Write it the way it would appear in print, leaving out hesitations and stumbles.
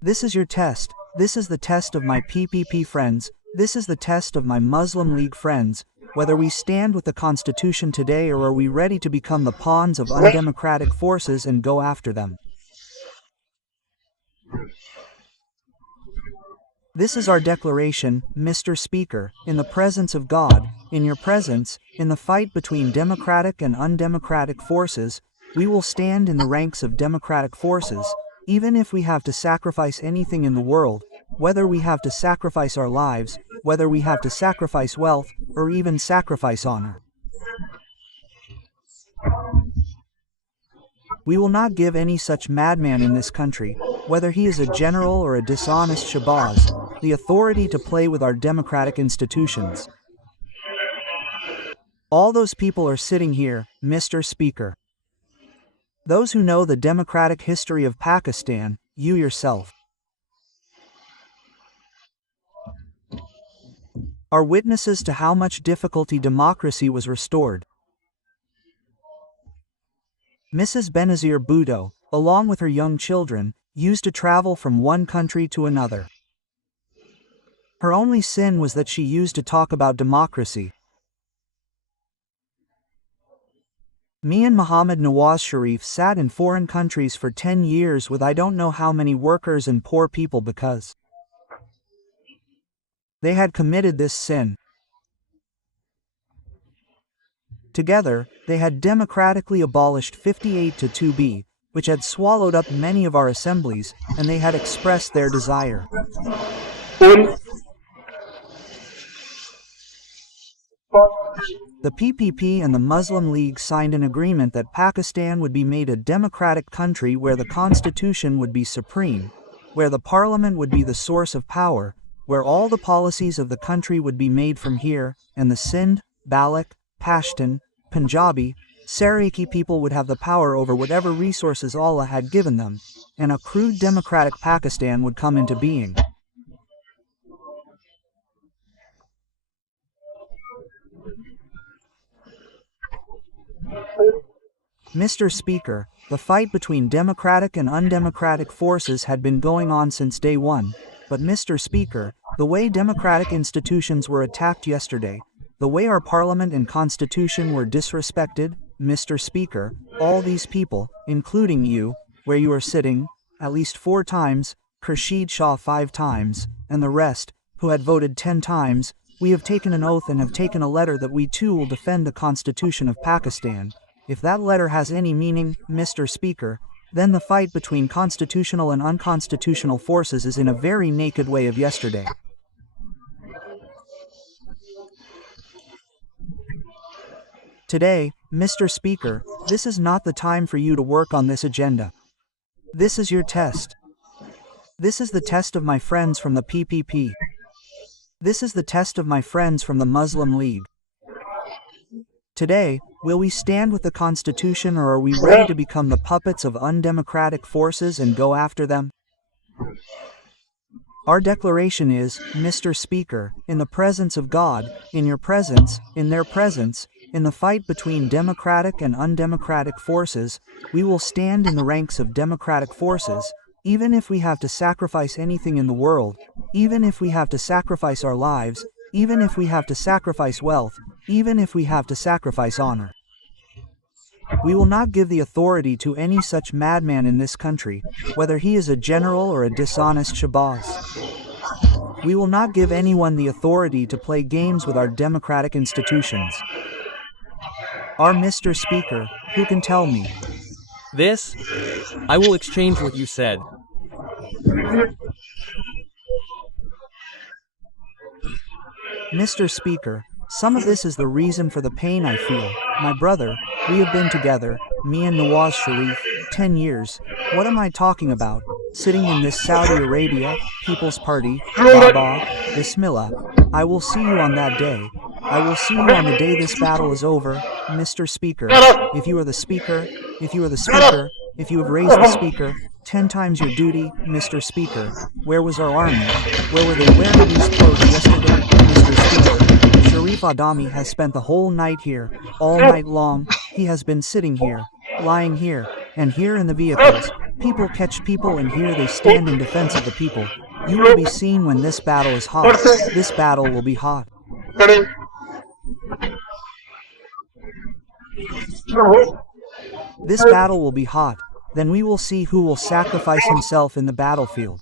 This is your test. This is the test of my PPP friends. This is the test of my Muslim League friends. Whether we stand with the Constitution today or are we ready to become the pawns of undemocratic forces and go after them. This is our declaration, Mr. Speaker, in the presence of God, in your presence, in the fight between democratic and undemocratic forces, we will stand in the ranks of democratic forces, even if we have to sacrifice anything in the world, whether we have to sacrifice our lives, whether we have to sacrifice wealth, or even sacrifice honor. We will not give any such madman in this country, whether he is a general or a dishonest Shabazz, the authority to play with our democratic institutions. All those people are sitting here, Mr. Speaker. Those who know the democratic history of Pakistan, you yourself, are witnesses to how much difficulty democracy was restored. Mrs. Benazir Bhutto, along with her young children, used to travel from one country to another. Her only sin was that she used to talk about democracy. Me and Muhammad Nawaz Sharif sat in foreign countries for 10 years with I don't know how many workers and poor people because they had committed this sin. Together, they had democratically abolished 58 to 2B, which had swallowed up many of our assemblies, and they had expressed their desire. The PPP and the Muslim League signed an agreement that Pakistan would be made a democratic country where the constitution would be supreme, where the parliament would be the source of power, where all the policies of the country would be made from here, and the Sindh, Baloch, Pashtun, Punjabi, Saraiki people would have the power over whatever resources Allah had given them, and a crude democratic Pakistan would come into being. Mr. Speaker, the fight between democratic and undemocratic forces had been going on since day one, but Mr. Speaker, the way democratic institutions were attacked yesterday, the way our parliament and constitution were disrespected, Mr. Speaker, all these people, including you, where you are sitting, at least 4 times, Khurshid Shah 5 times, and the rest, who had voted 10 times, we have taken an oath and have taken a letter that we too will defend the Constitution of Pakistan. If that letter has any meaning, Mr. Speaker, then the fight between constitutional and unconstitutional forces is in a very naked way of yesterday. Today, Mr. Speaker, this is not the time for you to work on this agenda. This is your test. This is the test of my friends from the PPP. This is the test of my friends from the Muslim League. Today, will we stand with the Constitution or are we ready to become the puppets of undemocratic forces and go after them? Our declaration is, Mr. Speaker, in the presence of God, in your presence, in their presence, in the fight between democratic and undemocratic forces, we will stand in the ranks of democratic forces, even if we have to sacrifice anything in the world, even if we have to sacrifice our lives, even if we have to sacrifice wealth, even if we have to sacrifice honor. We will not give the authority to any such madman in this country, whether he is a general or a dishonest Shabazz. We will not give anyone the authority to play games with our democratic institutions. Our Mr. Speaker, who can tell me? This? I will exchange what you said. Mr. Speaker, some of this is the reason for the pain I feel. My brother, we have been together, me and Nawaz Sharif, 10 years. What am I talking about? Sitting in this Saudi Arabia, People's Party, Baba, Bismillah. I will see you on that day. I will see you on the day this battle is over, Mr. Speaker. If you are the Speaker, if you are the Speaker, if you have raised the Speaker, 10 times your duty, Mr. Speaker. Where was our army? Where were they wearing these clothes yesterday, Mr. Speaker? Sharif Adami has spent the whole night here, all night long. He has been sitting here, lying here, and here in the vehicles. People catch people, and here they stand in defense of the people. You will be seen when this battle is hot. This battle will be hot. This battle will be hot. Then we will see who will sacrifice himself in the battlefield.